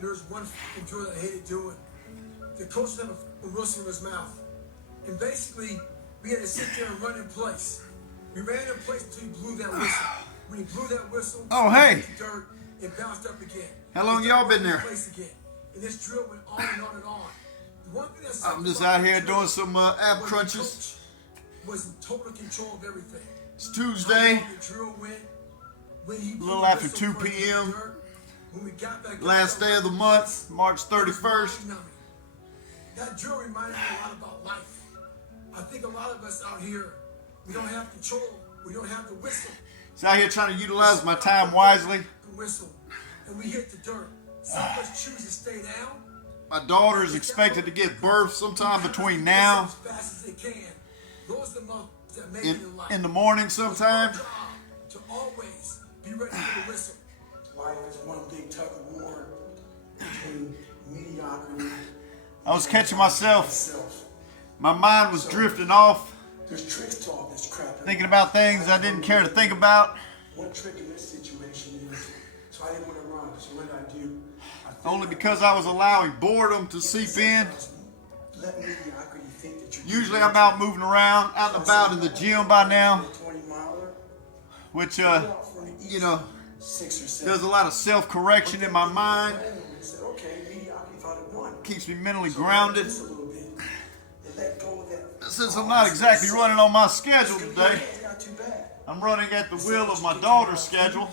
There was one fucking drill that I hated doing. The coach had a whistle in his mouth. And basically, we had to sit there and run in place. We ran in place until he blew that whistle. When he blew that whistle, oh hey, dirt, it bounced up again. How long y'all been there? And this drill went on and on and on. The one thing that I'm just out here doing some ab crunches. Was in total control of everything. It's Tuesday, a little after 2 p.m. Last day of the month, March 31st. That drill reminded me a lot about life. I think a lot of us out here, we don't have control. We don't have the whistle. It's out here trying to utilize my time wisely. Whistle, and we hit the dirt. Some of us choose to stay down. My daughter is expected to give birth sometime between now as fast as they can. Those are the most that make it in life. in the morning sometime. To always be ready for the whistle. Life is one big tug of war between mediocrity. I was catching myself. My mind was drifting off. There's tricks to all this crap. Thinking about things I didn't care to think about. One trick in this situation is, so I didn't want to run. So what did I do? Only because I was allowing boredom to seep in. Let mediocrity think that Usually I'm out moving around, out and about in the gym by now, which, you know, does a lot of self-correction in my mind. Keeps me mentally grounded. Since I'm not exactly running on my schedule today, I'm running at the will of my daughter's schedule.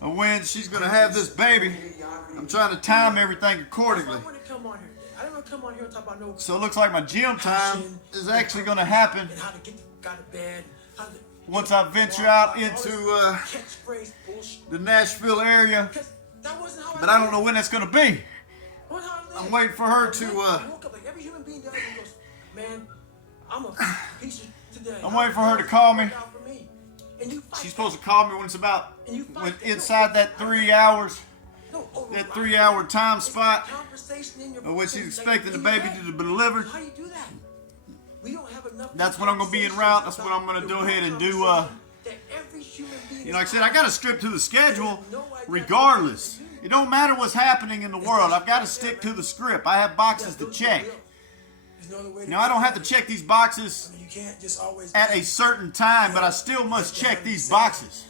When she's going to have this baby, I'm trying to time everything accordingly. So it looks like my gym time is actually going to happen once I venture out into the Nashville area. But I don't know when that's going to be. I'm waiting for her to... I'm waiting for her to call me. She's supposed to call me when it's about inside that 3 hours, that 3 hour time spot when she's expecting the baby to be delivered. That's when I'm going to be en route. That's what I'm going to go ahead and do. You know, like I said, I got to strip to the schedule regardless. It don't matter what's happening in the world. I've got to stick to the script. I have boxes to check. Now, I don't have to check these boxes at a certain time, but I still must check these boxes.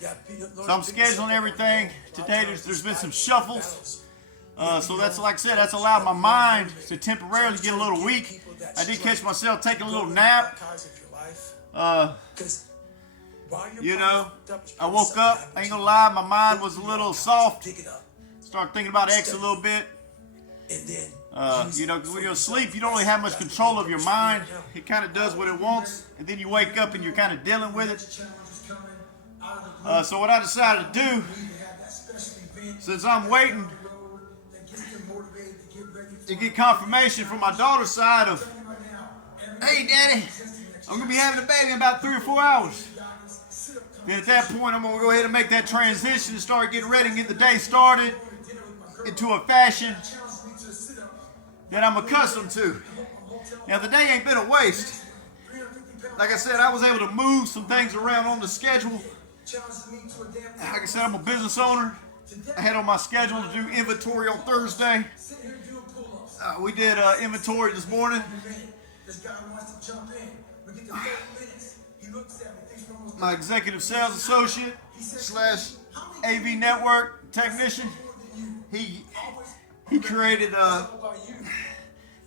So I'm scheduling everything. Today there's been some shuffles. So that's, like I said, that's allowed my mind to temporarily get a little weak. I did catch myself taking a little nap. You know, I woke up, I ain't gonna lie, my mind was a little soft. Started thinking about X a little bit. You know, because when you're asleep, you don't really have much control of your mind. It kind of does what it wants, and then you wake up and you're kind of dealing with it. So what I decided to do, since I'm waiting to get confirmation from my daughter's side of, hey, Daddy, I'm going to be having a baby in about 3 or 4 hours. Then at that point, I'm going to go ahead and make that transition and start getting ready and get the day started into a fashion that I'm accustomed to. Now, the day ain't been a waste. Like I said, I was able to move some things around on the schedule. Like I said, I'm a business owner. I had on my schedule to do inventory on Thursday. We did inventory this morning. My executive sales associate / AV network technician, he created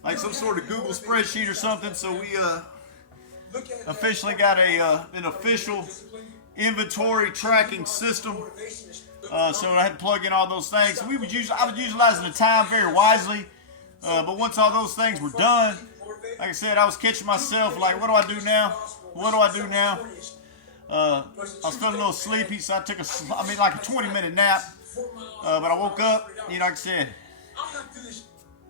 like some sort of Google spreadsheet or something. So we officially got an official inventory tracking system. So I had to plug in all those things. So I was utilizing the time very wisely. But once all those things were done, like I said, I was catching myself like, what do I do now? What do I do now? I was feeling a little sleepy, so I took like a 20-minute nap. But I woke up, you know, like I said,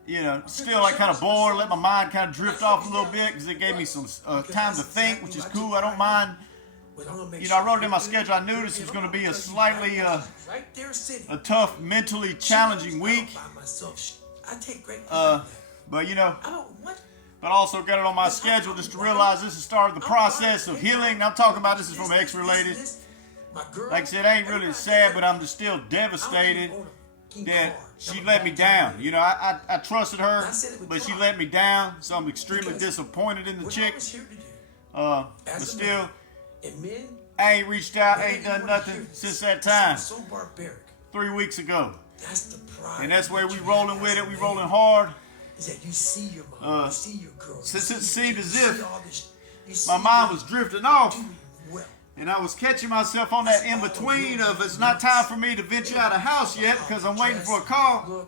you know, still like kind of bored, let my mind kind of drift off a little bit because it gave me some time to think, which is cool. I don't mind. You know, I wrote it in my schedule. I knew this was going to be a slightly a tough, mentally challenging week. But you know, but I also got it on my schedule just to realize this is starting the process of healing. I'm talking about this is from X-related. Like I said, I ain't really sad, but I'm just still devastated that she let me down. You know, I trusted her, but she let me down. So I'm extremely disappointed in the chick. But still, I ain't reached out, ain't done nothing since that time. 3 weeks ago. And that's where we rolling with it. We rolling hard. Since it seemed as if my mind was drifting off, and I was catching myself on that in-between of it's not time for me to venture out of the house yet because I'm waiting for a call.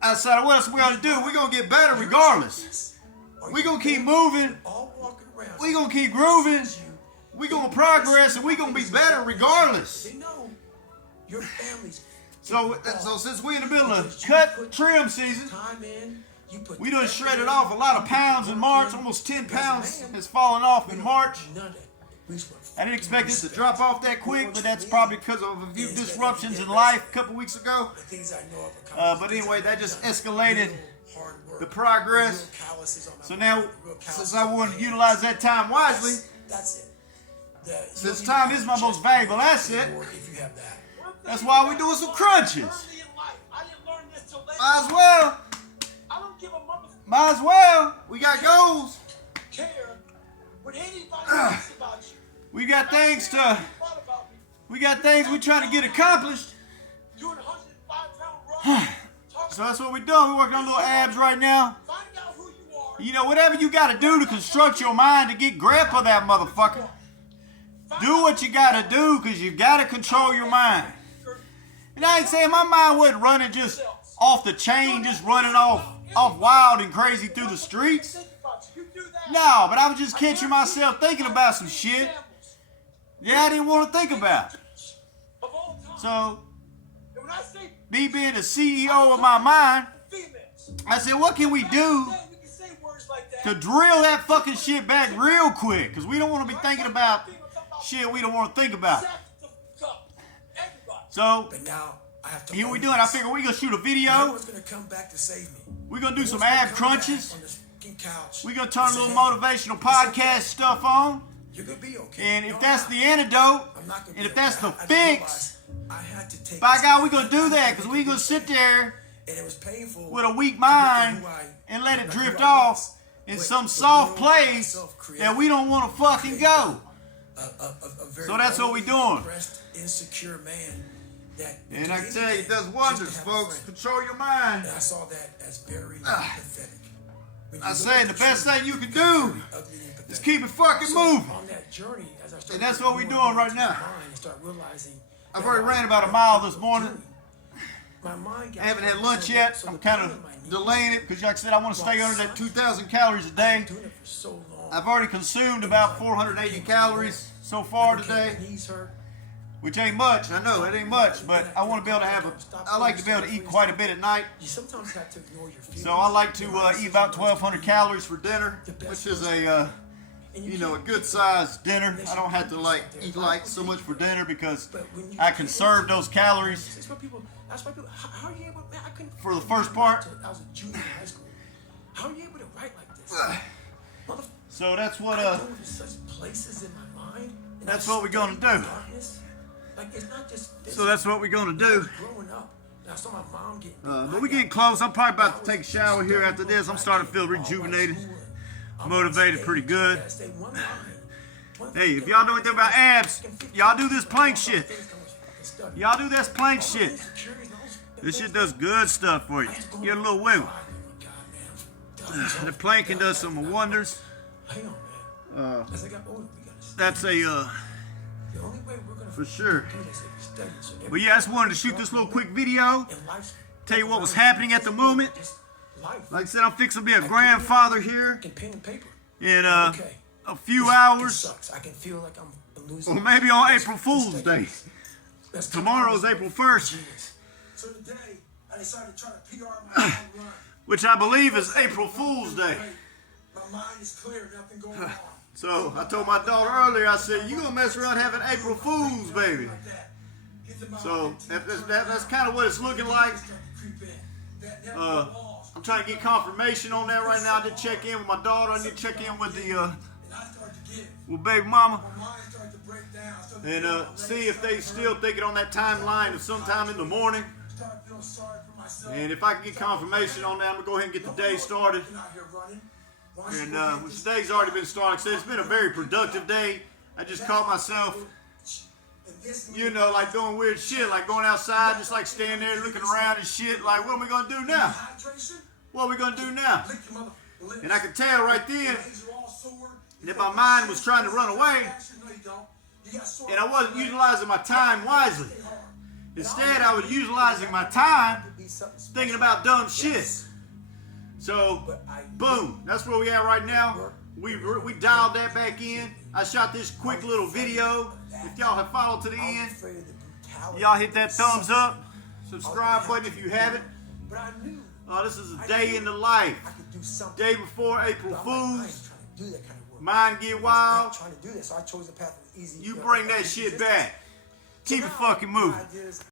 I said, what else we gonna do? We're gonna get better regardless. We're gonna keep moving. We're gonna keep grooving. We're gonna progress, and we're gonna be better regardless. So since we're in the middle of cut trim season, we done shredded off a lot of pounds in March. Almost 10 pounds has fallen off in March. I didn't expect it to drop off that quick, but that's probably because of a few disruptions in life a couple weeks ago. But anyway, that just escalated the progress. So now, since I wanted to utilize that time wisely, since time is my most valuable asset, that's why we're doing some crunches. Might as well. Might as well. We got goals. We got things we're trying to get accomplished. So that's what we're doing. We're working on little abs right now. You know, whatever you got to do to construct your mind to get grip of that motherfucker. Do what you got to do because you got to control your mind. And I ain't saying my mind wasn't running just off the chain, just running off wild and crazy through the streets. No, but I was just catching myself thinking about some shit. Yeah, I didn't want to think about. So, me being the CEO of my mind, I said, what can we do to drill that fucking shit back real quick? Because we don't want to be thinking about shit we don't want to think about. So, here we doing. I figure we're going to shoot a video. We're going to do some ab crunches. We're going to turn a little motivational podcast stuff on. And if that's the antidote, and if that's the fix, by God, we're going to do that. Because we're going to sit there with a weak mind and let it drift off in some soft place that we don't want to fucking go. So that's what we're doing. And I can tell you, it does wonders, folks. Control your mind. I saw that as very pathetic. I say the best thing you can do is keep it fucking moving. And that's what we're doing right now. I've already ran about a mile this morning. I haven't had lunch yet. I'm kind of delaying it because, like I said, I want to stay under that 2,000 calories a day. I've already consumed about 480 calories so far today. Which ain't much, I know, it ain't much, but I want to be able to I like to be able to eat quite a bit at night. So I like to eat about 1,200 calories for dinner, which is a good sized dinner. I don't have to eat light so much for dinner because I conserve those calories for the first part. So that's what we're gonna do. So that's what we're gonna do. But we're getting close. I'm probably about to take a shower here after this. I'm starting to feel rejuvenated, motivated pretty good. Hey, if y'all know anything about abs, y'all do this plank shit. Y'all do this plank shit. This shit does good stuff for you. Get a little wiggle. The planking does some wonders. That's for sure. But yeah, I just wanted to shoot this little quick video. Tell you what was happening at the moment. Like I said, I'm fixing to be a grandfather here in a few hours. Or maybe on April Fool's Day. Tomorrow's April 1st. Which I believe is April Fool's Day. So I told my daughter earlier, I said, you gonna mess around having April Fool's, baby. So that's kind of what it's looking like. I'm trying to get confirmation on that right now. I did check in with my daughter. I need to check in with with baby mama. and see if they still thinking on that timeline of sometime in the morning. And if I can get confirmation on that, I'm gonna go ahead and get the day started. And which the day's already been started. Like I said, it's been a very productive day. I just caught myself, you know, like doing weird shit, like going outside, just like standing there looking around and shit. Like, what are we gonna do now? What are we gonna do now? And I could tell right then that my mind was trying to run away, and I wasn't utilizing my time wisely. Instead, I was utilizing my time thinking about dumb shit. So, boom, that's where we at right now. We dialed that back in. I shot this quick little video. If y'all have followed to the end, y'all hit that thumbs up, subscribe button if you haven't. This is a day in the life. Day before April Fools. Mind get wild. You bring that shit back. Keep it fucking moving.